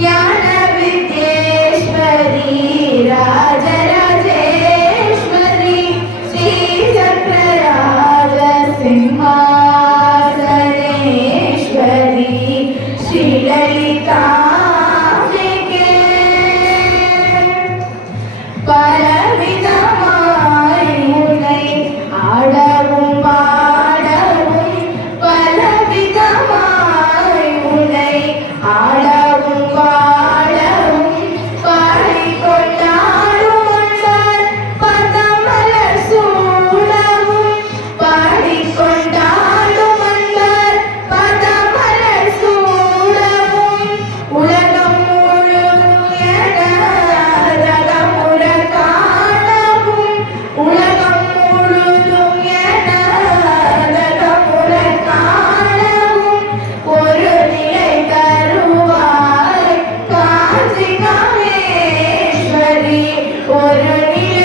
呀。ஒரு நிலை